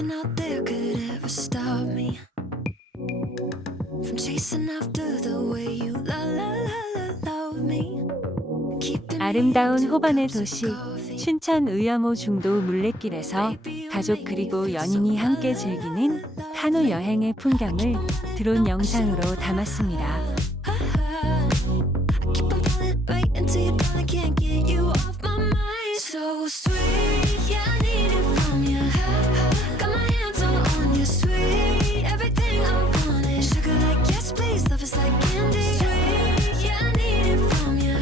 Nothing out there could ever stop me from chasing after the way you love me. 아름다운 호반의 도시 춘천 의여모 중도 물레길에서 가족 그리고 연인이 함께 즐기는 카누 여행의 풍경을 드론 영상으로 담았습니다. So sweet, yeah, I need it from you. Got my hands all on you, sweet. Everything I wanted. Sugar like yes, please. Love is like candy. Sweet, yeah, I need it from you.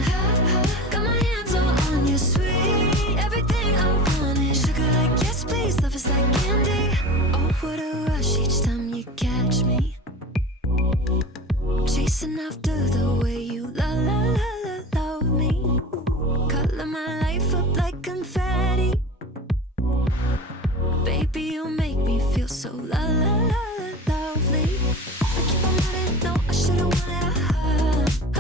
Got my hands all on you, sweet. Everything I wanted. Sugar like yes, please. Love is like candy. Oh, what a rush each time you catch me. Chasing after the way you love me. Color my life up like confetti. Baby, you make me feel so lovely. I keep on running, no, I shouldn't want it. I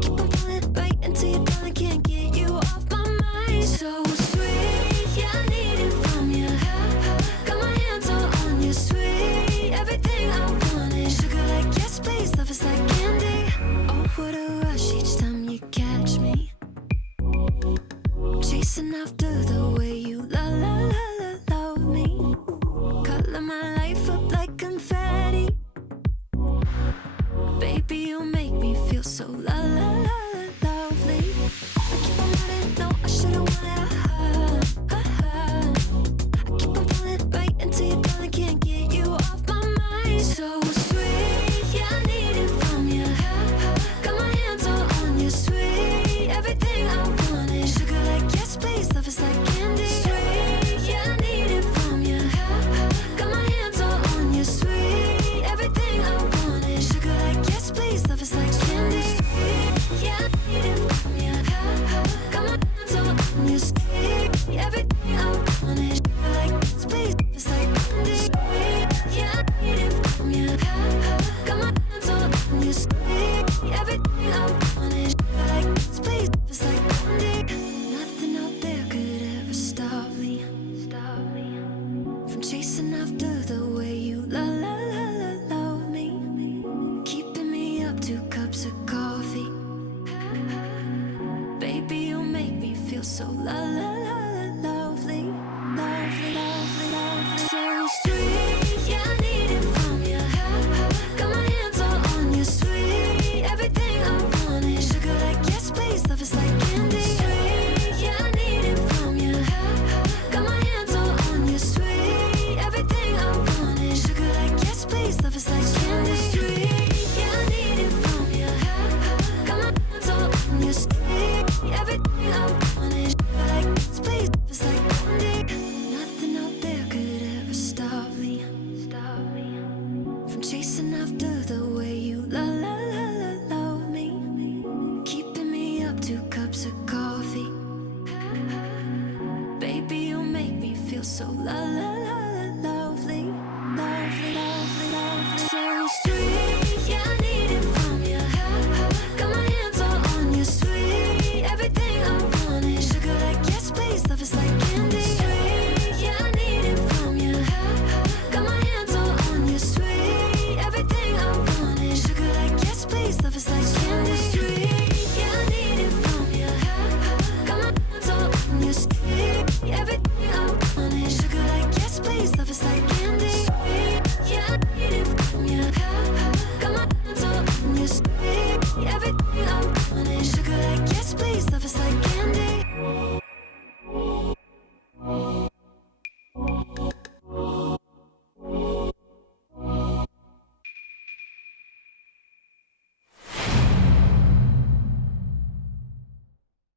keep on pulling right into your thought, I can't get you off my mind. So sweet, yeah, I need it from you. Got my hands all on you, sweet. Everything I wanted. Sugar like yes, please. Love is like candy. Oh, what a rush each time you catch me. Chasing after the way you love me. Color my life up like confetti. Baby, you make me feel so lovely. I keep on running, no, I shouldn't want it. I keep on pulling right into your thought, I can't get you off my mind. So sweet, yeah, I need it from you. Got my hands all on you, sweet. Everything I wanted. Sugar like yes, please. Love is like candy. Sweet, yeah, I need it from you. Got my hands all on you, sweet. Everything I wanted. Sugar like yes, please. Love is like candy. Sweet, yeah, I need it from you. Got my hands all on you, sweet. Everything I wanted. Sugar like yes, please. Love is like candy. Sweet, yeah, I need it from you. Got my hands all on you, sweet. Everything I wanted. Sugar like yes, please. Love is like candy. Nothing out there could ever stop me from chasing after the way you love me. Keeping me up 2 cups of coffee. Baby, you make me feel so